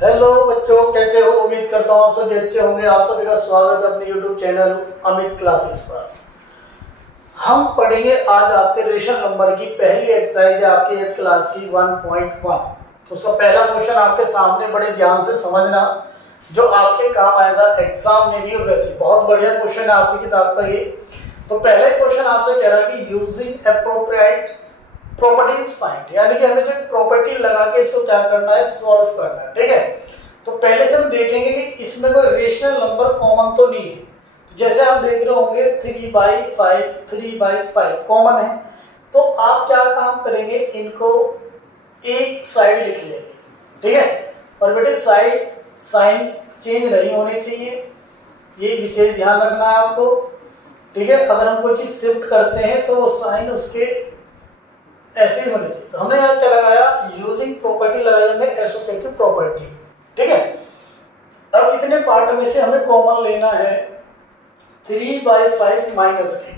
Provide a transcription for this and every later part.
Hello बच्चों, कैसे हो? उम्मीद करता हूँ आप सभी अच्छे होंगे। आप सभी का स्वागत है अपने यूट्यूब चैनल अमित क्लासेस पर। हम पढ़ेंगे आज आपके रेशनल नंबर की पहली एक्सरसाइज है आपके 8th क्लास की 1.1। तो उसका पहला क्वेश्चन आपके सामने बड़े ध्यान से समझना, जो आपके काम आएगा एग्जाम में भी। और वैसे बहुत बढ़िया क्वेश्चन है आपकी किताब का ये। तो पहले क्वेश्चन आपसे कह रहा है कि यूजिंग एप्रोप्रिएट प्रॉपर्टीज फाइंड, यानी कि हमें जो प्रॉपर्टी लगा के इसको क्या करना है, सॉल्व करना है। ठीक है, तो पहले से हम देखेंगे कि इसमें कोई रेशनल नंबर कॉमन तो नहीं है। जैसे आप देख रहे होंगे 3/5 कॉमन है, तो आप क्या काम करेंगे, इनको एक साइड लिख लेंगे। ठीक है, और बेटे साइड साइन चेंज नहीं होनी चाहिए, ये विशेष ध्यान रखना है आपको। ठीक है, अगर हम कोई चीज शिफ्ट करते हैं तो वो साइन उसके ऐसे ही होने चाहिए। तो हमने यहाँ क्या लगाया, यूजिंग प्रॉपर्टी लगाई हमने एसोसिएटिव प्रॉपर्टी। ठीक है, अब इतने पार्ट में से हमें कॉमन लेना है 3/5 माइनस के।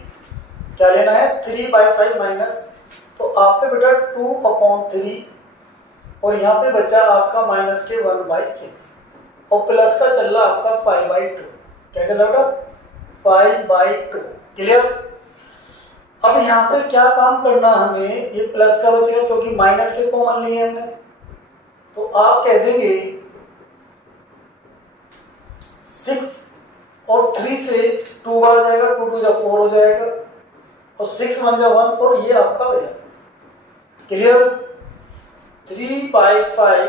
क्या लेना है? 3/5 माइनस। तो आप पे बेटा 2/3 और यहाँ पे बचा आपका माइनस के 1/6 और प्लस का चल रहा आपका 5/2। क्या चल रहा बेटा? 5/2। क्लियर? अब यहाँ पे क्या काम करना हमें, ये प्लस का बचेगा क्योंकि माइनस के कॉमन लिए हमने। तो आप कह देंगे 6 और 3 से 2 बार जाएगा, 2 2 जा 4 हो जाएगा और 6 1 जा 1 और ये आपका हो जाएगा। क्लियर? 3/5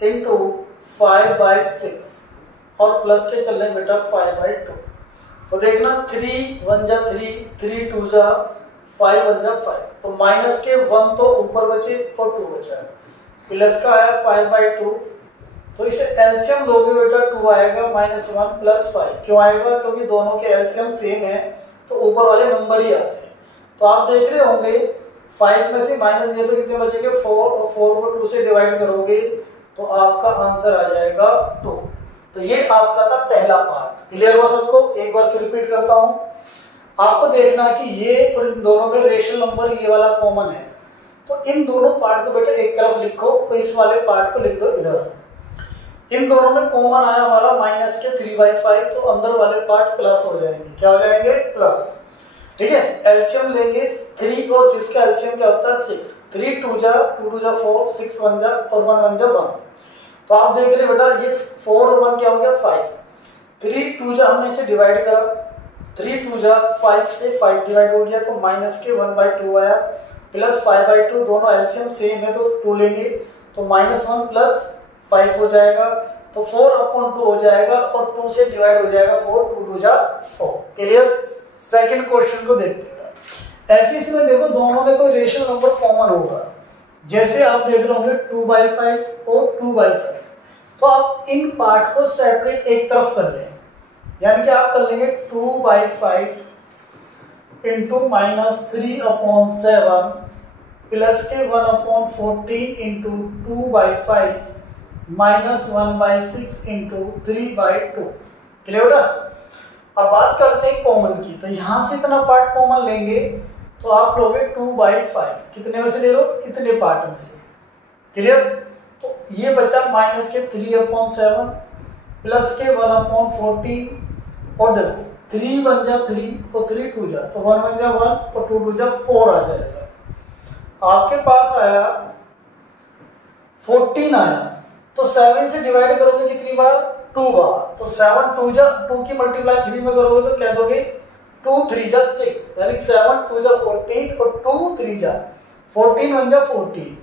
इंटू 5/6 और प्लस के चल रहे बेटा 5/2। तो देखना 3 1 जा 3, 3 2 जा 5 1 जा 5। तो माइनस के 1 तो ऊपर बचे और 2 बचा, प्लस का आया 5/2। तो इसे एलसीएम लोगे बेटा 2 आएगा, -1 + 5। क्यों आएगा? क्योंकि दोनों के एलसीएम सेम है तो ऊपर वाले नंबर ही आते हैं। तो आप देख रहे होंगे 5 में से माइनस गए तो कितने बचेंगे? 4 और 4 को 2 से डिवाइड करोगे तो आपका आंसर आ जाएगा 2। तो ये आपका था पहला पार्ट। क्लियर हुआ सबको? एक बार फिर रिपीट करता हूं। आपको देखना कि ये और इन दोनों में रेशनल नंबर ये वाला कॉमन है, तो इन दोनों पार्ट को बेटा एक तरफ लिखो और इस वाले पार्ट को लिख दो इधर। इन दोनों में कॉमन आया हमारा माइनस के 3/5, तो अंदर वाले पार्ट प्लस हो जाएंगे। क्या हो जाएंगे? प्लस। ठीक है, एलसीएम लेंगे 3 और 6 का एलसीएम क्या होता है? 6। 3 2 जा 2 2 जा 4, 6 1 जा और 1 1 जा 1। तो आप देख रहे बेटा ये 4 और 1 क्या हो गया? 5। 3 2 जा हमने इसे डिवाइड करा, 3 2 जा 5 से 5 डिवाइड हो गया तो माइनस के 1/2 आया, प्लस 5/2। दोनों एलसीएम सेम है तो 2 लेंगे तो -1 + 5 हो जाएगा। तो 4/2 हो जाएगा और 2 से डिवाइड हो जाएगा 4, 2 2 जा 4। क्लियर? सेकंड क्वेश्चन को देखते हैं। ऐसे इसमें देखो दोनों में कोई रेशनल नंबर कॉमन होगा। जैसे आप देख रहे होंगे 2/5 और 2/5, तो आप इन पार्ट को सेपरेट एक तरफ कर लें, यानी कि आप कर लेंगे 2/5 इंटू -3/7 प्लस के 1/14 इंटू 2/5 -1/6 इंटू 3/2। क्लियर बेटा? अब बात करते हैं कॉमन की। तो यहां से इतना पार्ट कॉमन लेंगे तो आप लोगे 2/5। कितने में से ले लो? इतने पार्ट में से। क्लियर? तो ये बचा माइनस के 3/7 प्लस के 1/14 और देखो 3 1 जा 3 और 3 2 जा तो 1 1 जा 1 और 2 2 जा 4 आ जाएगा। आपके पास आया 14 आया, तो 7 से डिवाइड करोगे कितनी बार? 2 बार। तो 7 2 जा 2 की मल्टीप्लाई 3 में करोगे तो क्या दोगे? 2 3 जा 6, यानी 7 2 जा 14 और 2 3 जा 14 1 जा 14।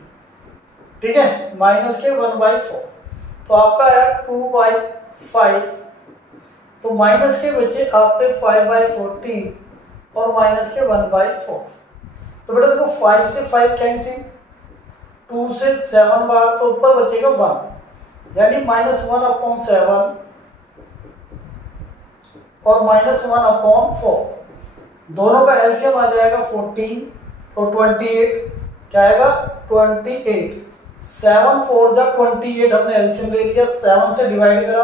ठीक है, माइनस के 1/4। तो आपका है 2/5, तो माइनस के बचे आपके 5/14 और माइनस के 1/4। तो बेटा देखो 5 से 5 कैंसिल, 2 से 7 बार तो ऊपर बचेगा 1, यानी -1/7 और -1/4। दोनों का एलसीएम आ जाएगा 14 और 28। क्या आएगा? 28। 7 4 जा 28 हमने एलसीएम ले लिया, 7 से डिवाइड करा,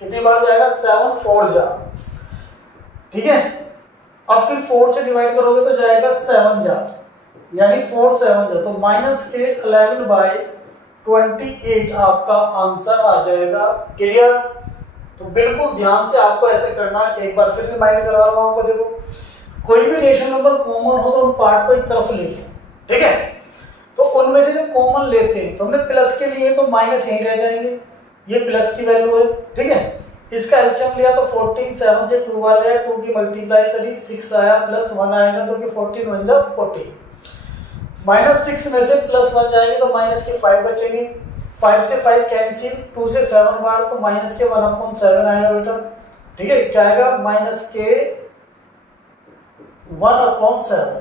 कितनी बार जाएगा? 7 4 जा। ठीक है, अब फिर 4 से डिवाइड करोगे तो जाएगा 7 जा, यानी 4 7 जा। तो माइनस के 11/2 28 आपका आंसर आ जाएगा। क्लियर? तो बिल्कुल ध्यान से आपको ऐसे करना है। एक बार फिर रिमाइंड करवा रहा हूं आपको। देखो, कोई भी रेशनल नंबर कॉमन हो तो उन पार्ट को एक तरफ ले लो, ठीक है? तो उनमें से जो कॉमन लेते हैं तो हमने प्लस के लिए तो माइनस यहीं रह जाएंगे, ये प्लस की वैल्यू है, ठीक है? इसका एलसीएम लिया तो 14, 7 से 2 बार गया, 2 की मल्टीप्लाई करी, 6 आया प्लस 1 आएगा, क्योंकि 14 1 जा 14। -6 में से +1 जाएंगे तो माइनस के 5 बचेंगे, 5 से 5 कैंसिल, 2 से 7 बार तो माइनस के 1/7 आएगा बेटा, ठीक है? क्या आएगा? माइनस के 1/7।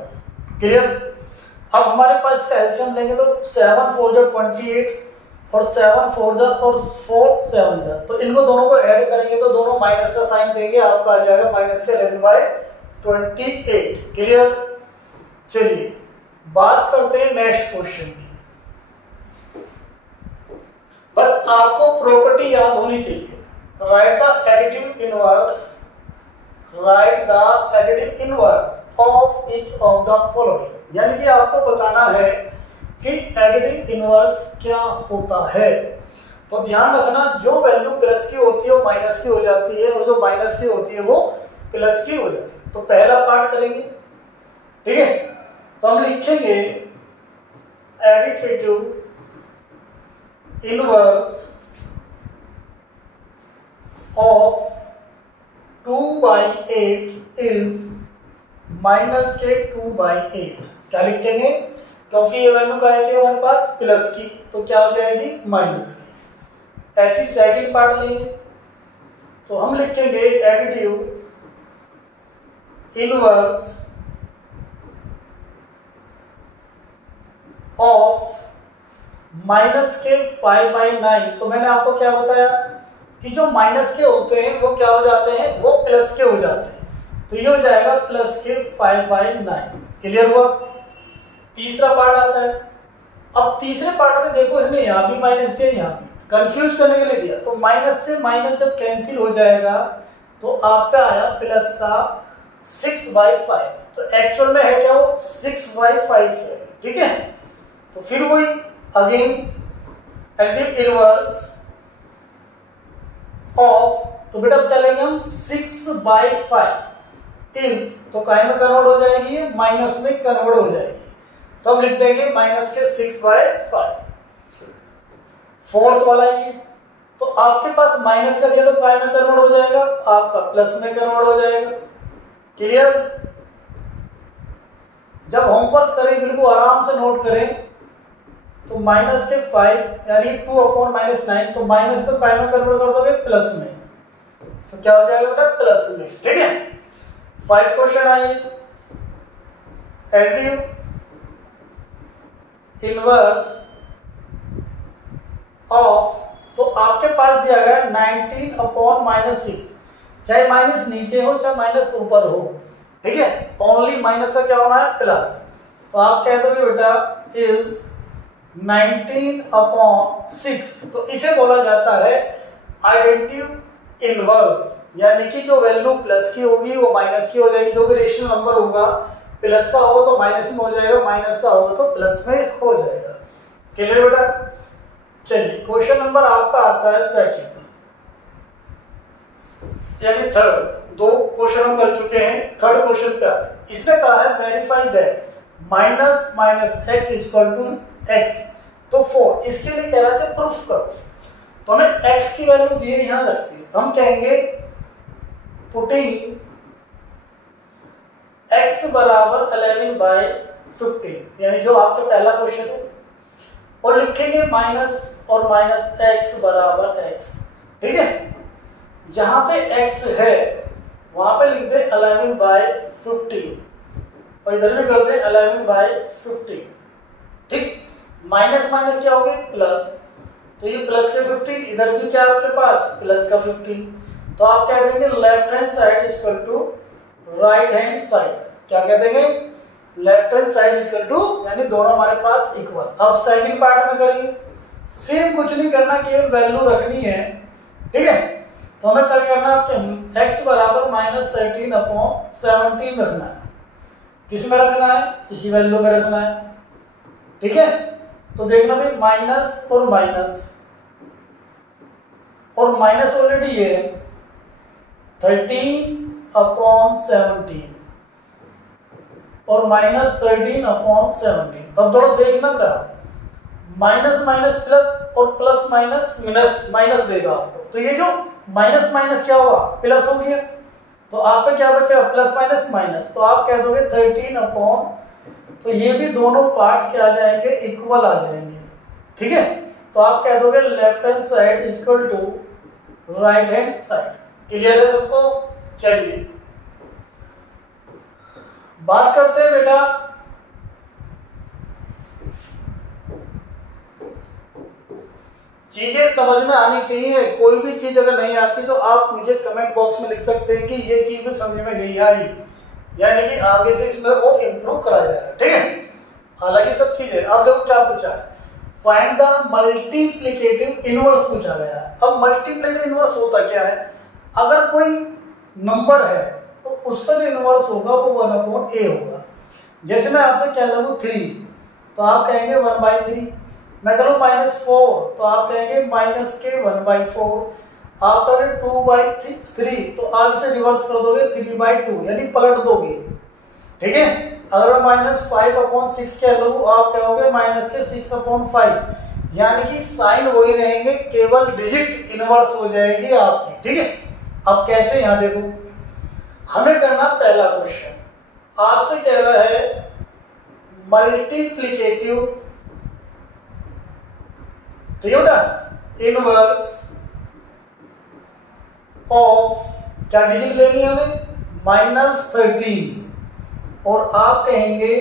क्लियर? अब हमारे पास इसका एलसीएम लेंगे तो 7 4 जा 28 और 7 4 जा और 4 7 जा, तो इनको दोनों को ऐड करेंगे तो दोनों माइनस का साइन देंगे, आपका आ जाएगा माइनस के 11/28। क्लियर? चलिए बात करते हैं नेक्स्ट क्वेश्चन की। बस आपको प्रॉपर्टी याद होनी चाहिए। Right the additive inverse, right the additive inverse of each of the following, यानी कि आपको बताना है कि एडिटिव इनवर्स क्या होता है। तो ध्यान रखना, जो वैल्यू प्लस की होती है वो माइनस की हो जाती है, और जो माइनस की होती है वो प्लस की हो जाती है। तो पहला पार्ट करेंगे, ठीक है? तो हम लिखेंगे additive inverse of 2/8 is minus के 2/8। क्या लिखेंगे? क्योंकि ये वैल्यू का है कि हमारे पास प्लस की, तो क्या हो जाएगी? माइनस की। ऐसी सेकंड पार्ट लेंगे तो हम लिखेंगे एडिटिव इनवर्स ऑफ माइनस के 5/9। तो मैंने आपको क्या बताया कि जो माइनस के होते हैं वो क्या हो जाते हैं? वो प्लस के हो जाते हैं। तो ये हो जाएगा प्लस के 5/9। क्लियर हुआ? तीसरा पार्ट आता है। अब तीसरे पार्ट में देखो, इसने यहां भी माइनस दिया, यहां भी, कंफ्यूज करने के लिए दिया। तो माइनस से माइनस जब कैंसिल हो जाएगा तो आपका आया प्लस का 6/5। तो एक्चुअल में है क्या? वो 6/5 है, ठीक है? तो फिर वही अगेन एडिटिव इनवर्स ऑफ, तो बेटा क्या लेंगे हम? 6/5 इज, तो काय में कन्वर्ट हो जाएगी? माइनस में कन्वर्ट हो जाएगी, तो हम लिख देंगे माइनस के 6/5। फोर्थ वाला ये, तो आपके पास माइनस का दिया तो काय में कन्वर्ट हो जाएगा? आपका प्लस में कन्वर्ट हो जाएगा। क्लियर? जब होमवर्क करें बिल्कुल आराम से नोट करें, तो माइनस के 5 यानी 2/-9, तो माइनस तो काय में कन्वर्ट कर दोगे? प्लस में, तो क्या हो जाएगा बेटा? प्लस में, ठीक है? 5 क्वेश्चन आइए। एडिटिव इनवर्स ऑफ, तो आपके पास दिया गया 19/-6, चाहे माइनस नीचे हो चाहे माइनस ऊपर हो, ठीक है? ओनली माइनस का क्या होना है? प्लस। तो आप कह दोगे बेटा इज 19/6। तो इसे बोला जाता है आइडेंटिव इनवर्स, यानी कि जो वैल्यू प्लस की होगी वो माइनस की हो जाएगी। जो भी रेशनल नंबर होगा, प्लस का होगा तो माइनस में हो जाएगा, माइनस का होगा तो प्लस में हो जाएगा। क्लियर बेटा? चलिए क्वेश्चन नंबर आपका आता है सेकंड, यानी थर्ड। 2 क्वेश्चन हम कर चुके हैं, थर्ड क्वेश्चन पे आते हैं। इसने कहा है वेरीफाई दैट -x = x, तो 4, इसके लिए कह रहा है प्रूफ करो। तो हमें x की वैल्यू दी है, यहां रखती है, तो हम कहेंगे पुटिंग x = 11/15, यानी जो आपका पहला क्वेश्चन है, और लिखेंगे माइनस और माइनस x = x, ठीक है? जहां पे x है वहां पे लिख दे 11/15, और इधर भी कर दे 11/15, ठीक? माइनस माइनस क्या हो गए? प्लस, तो ये प्लस के 15, इधर भी क्या आपके पास? प्लस का 15, तो आप कह देंगे left hand side = right hand side. क्या कह देंगे? लेफ्ट हैंड साइड = यानी दोनों हमारे पास इक्वल। अब सेकंड पार्ट में करेंगे, सेम कुछ नहीं करना, केवल वैल्यू रखनी है, ठीक है? तो हमें क्या करना है? आपके x = -13/17 रखना है। किस में रखना है? इसी वैल्यू में रखना है, ठीक है? तो देखना भाई माइनस और माइनस ऑलरेडी ये है 13/17 और -13/17। तब थोड़ा देखना क्या, माइनस माइनस प्लस और प्लस माइनस माइनस देगा आपको। तो ये जो माइनस माइनस क्या हुआ, प्लस हो गया। तो आप पे क्या बचेगा, प्लस माइनस माइनस। तो आप कह दोगे 13/, तो ये भी दोनों पार्ट क्या आ जाएंगे, इक्वल आ जाएंगे। ठीक है, तो आप कह दोगे left hand side equal to right hand side. Clear है सबको? चलिए बात करते हैं बेटा चीजें समझ में आनी चाहिए। कोई भी चीज अगर नहीं आती तो आप मुझे कमेंट बॉक्स में लिख सकते हैं कि ये चीज समझ में नहीं आई, यानी कि आगे से इसमें और इम्प्रूव कराया जाएगा। ठीक है, हालांकि सब चीजें। अब देखो क्या पूछा है, फाइंड द मल्टीप्लिकेटिव इनवर्स पूछा गया है। अब मल्टीप्लिकेटिव इनवर्स होता क्या है, अगर कोई नंबर है तो उसका जो इनवर्स होगा वो 1/a होगा। जैसे मैं आपसे कह रहा हूँ 3, तो आप कहेंगे 1/3। मैं कह रहा हूँ -4, तो आप कहेंगे -1/4। आप कहेंगे 2/3, तो आप इसे रिवर्स कर दोगे 3/2, यानी पलट दोगे। ठीक है, अगर मैं -5/6 कह लूँ, आप कहोगे -6/5, यानी कि साइन वही रहेंगे, केवल डिजिट इनवर्स हो जाएगी आपकी। ठीक है, अब कैसे, यहां देखो, हमें करना पहला क्वेश्चन, आपसे कह रहा है मल्टीप्लिकेटिव, ठीक है बेटा, इनवर्स ऑफ, क्या डिजिट लेनी है हमें, -13, और आप कहेंगे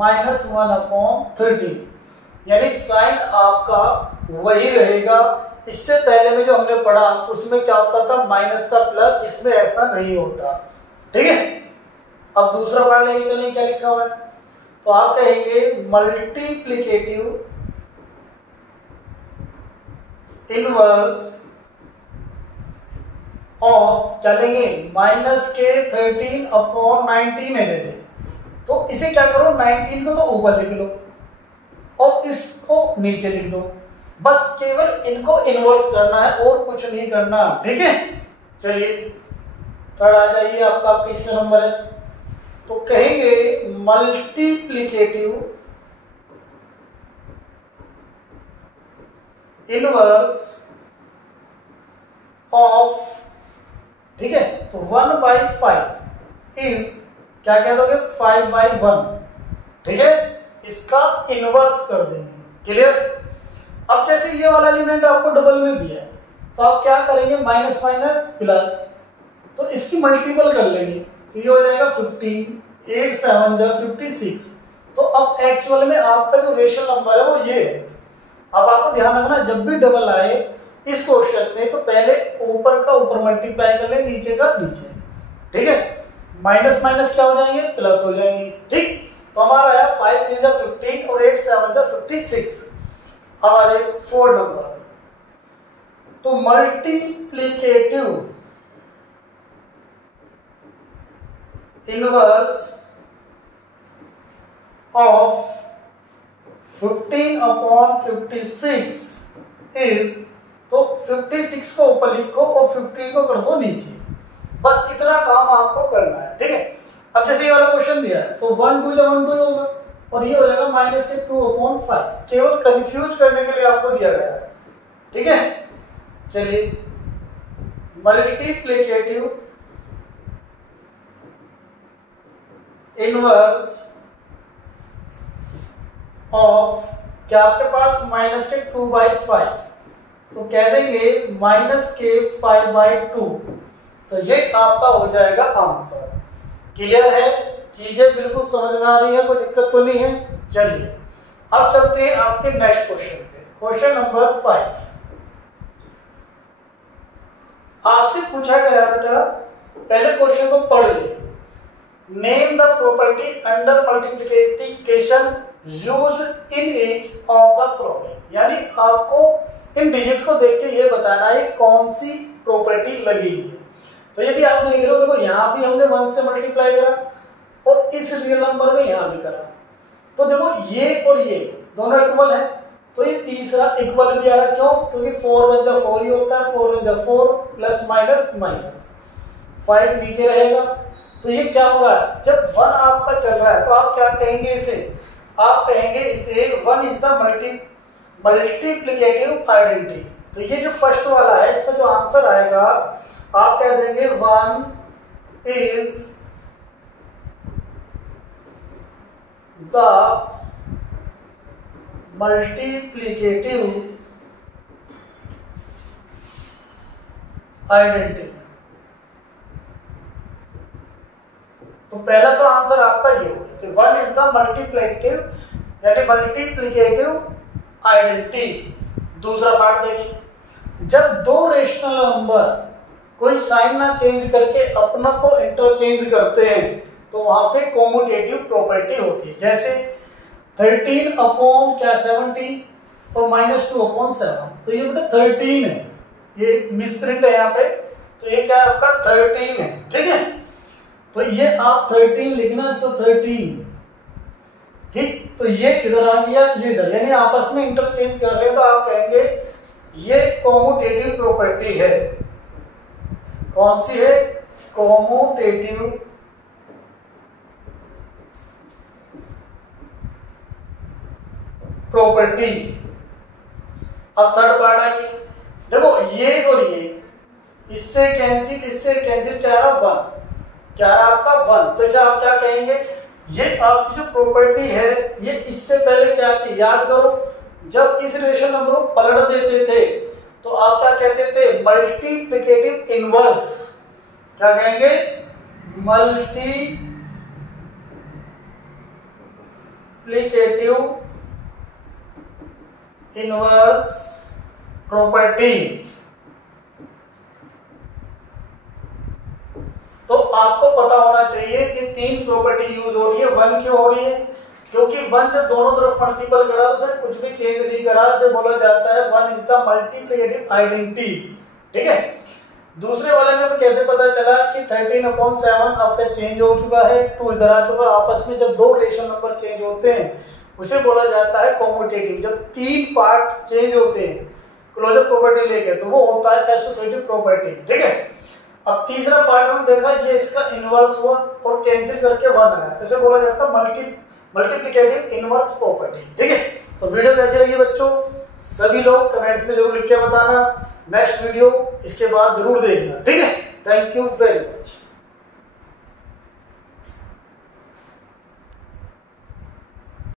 -1/13, यानी साइन आपका वही रहेगा। इससे पहले में जो हमने पढ़ा उसमें क्या होता था, माइनस का प्लस, इसमें ऐसा नहीं होता। ठीक है, अब दूसरा पार्ट लेके चलेंगे, क्या लिखा हुआ है, तो आप कहेंगे मल्टीप्लिकेटिव इनवर्स ऑफ, क्या लेंगे, -13/19 है जैसे, तो इसे क्या करो, 19 को तो ऊपर लिख लो और इसको नीचे लिख दो, बस केवल इनको इनवर्स करना है और कुछ नहीं करना। ठीक है, चलिए थर्ड आ जाइए, आपका किसका नंबर है, तो कहेंगे मल्टीप्लिकेटिव इनवर्स ऑफ, ठीक है, तो 1/5 इज, क्या कह दोगे, 5/1। ठीक है, इसका इनवर्स कर देंगे। क्लियर? अब जैसे ये वाला एलिमेंट आपको डबल में दिया है, तो आप क्या करेंगे, माइनस माइनस प्लस, तो इसकी मल्टीपल कर लेंगे, तो ये हो जाएगा 15, 8 7 जा 56। तो अब एक्चुअल में आपका जो रेशनल नंबर है वो ये है। अब आपको ध्यान रखना, जब भी डबल आए इस क्वेश्चन में, तो पहले ऊपर का ऊपर मल्टीप्लाई कर ले, नीचे का नीचे। ठीक है, माइनस माइनस क्या हो जाएंगे, प्लस हो जाएंगे। ठीक, तो हमारा आया 5 3 जा 15 और 8 7 जा 56। अब आ जाए 4 नंबर, तो मल्टीप्लिकेटिव इनवर्स ऑफ 15/56 इज, तो 56 को ऊपर लिखो और 15 को कर दो नीचे, बस इतना काम आपको करना है। ठीक है, अब जैसे ये वाला क्वेश्चन दिया है, तो 1 2 जा 1 2 होगा और ये हो जाएगा -2/5, केवल कंफ्यूज करने के लिए आपको दिया गया है। ठीक है, चलिए मल्टीप्लिकेटिव इनवर्स ऑफ, क्या आपके पास -2/5, तो कह देंगे -5/2, तो ये आपका हो जाएगा आंसर। क्लियर है? चीजें बिल्कुल समझ में आ रही है, कोई दिक्कत तो नहीं है। चलिए अब चलते हैं आपके नेक्स्ट क्वेश्चन पे, क्वेश्चन नंबर 5। आपसे पूछा गया बेटा, पहले क्वेश्चन को पढ़ ले, name the property under multiplication used in each of the following, यानी आपको इन डिजिट को देख के ये बताना है कौन सी प्रॉपर्टी लगेगी। तो यदि आप देख रहे हो, देखो यहाँ भी हमने 1 से मल्टीप्लाई करा और इस रियल नंबर में यहाँ भी करा, तो देखो ये और ये दोनों इक्वल है, तो ये तीसरा इक्वल भी आ रहा है। क्यों? क्योंकि 4 1 जा 4 ही होता है, 4 1 जा 4 प्लस माइनस माइनस 5 नीचे रहेगा। तो ये क्या हुआ, जब 1 आपका चल रहा है तो आप क्या कहेंगे इसे, आप कहेंगे इसे 1 इज द मल्टीप्लिकेटिव आइडेंटिटी। तो ये जो फर्स्ट वाला है इसका जो आंसर आएगा आप कह देंगे 1 इज द मल्टीप्लिकेटिव आइडेंटिटी। तो पहला तो आंसर आपका ये हो गया, 1 इज द मल्टीप्लिकेटिव यानी मल्टीप्लिकेटिव आइडेंटिटी। दूसरा पार्ट देखिए, जब दो रेशनल नंबर कोई साइन ना चेंज करके अपना को इंटरचेंज करते हैं तो वहां पे कॉम्यूटेटिव प्रॉपर्टी होती है। जैसे 13 अपॉन क्या 17 और -2/7, तो ये बेटा 13 है, ये मिसप्रिंट है यहाँ पे, तो ये क्या है आपका 13 है, ठीक है। तो ये आप 13 लिखना, इसको 13, ठीक। तो ये इधर आ गया, ये इधर, यानी आपस में इंटरचेंज कर रहे हैं, तो आप कहेंगे ये कॉम्यूटेटिव प्रॉपर्टी है। कौन सी है? Commutative property. अब थर्ड पार्ट आइए, देखो ये और ये इससे कैंसिल क्या रहा 1, क्या रहा आपका 1। तो इसे आप क्या कहेंगे, ये आपकी जो प्रॉपर्टी है ये इससे पहले क्या थी, याद करो, जब इस रेशनल नंबर को पलट देते थे तो आप क्या कहते थे, मल्टीप्लिकेटिव इनवर्स। क्या कहेंगे, मल्टीप्लिकेटिव इनवर्स प्रॉपर्टी। तो आपको पता होना चाहिए कि 3 प्रॉपर्टी यूज हो रही है। 1 क्यों हो रही है, क्योंकि 1 जब दोनों तरफ मल्टीपल करा तो उसे कुछ भी चेंज नहीं करा, उसे बोला जाता है 1 इज द मल्टीप्लिकेटिव आइडेंटिटी, ठीक है। दूसरे वाले में कैसे पता चला कि 13/7 आपका चेंज हो चुका है, 2 इधर आ चुका। आपस में जब दो रेशनल नंबर चेंज होते हैं उसे बोला जाता है कॉम्यूटेटिव। जब 3 पार्ट चेंज होते हैं क्लोजर प्रॉपर्टी लेके तो वो होता है एसोसिएटिव प्रॉपर्टी, ठीक है। अब तीसरा पार्ट हम देखा, ये इसका इनवर्स हुआ और कैंसिल करके 1 आया, तो इसे बोला जाता है मल्टीप्लिकेटिव इनवर्स प्रॉपर्टी, ठीक है। तो वीडियो कैसी लगी बच्चों, सभी लोग कमेंट्स में जरूर लिख के बताना। नेक्स्ट वीडियो इसके बाद जरूर देखना, ठीक है। Thank you very much.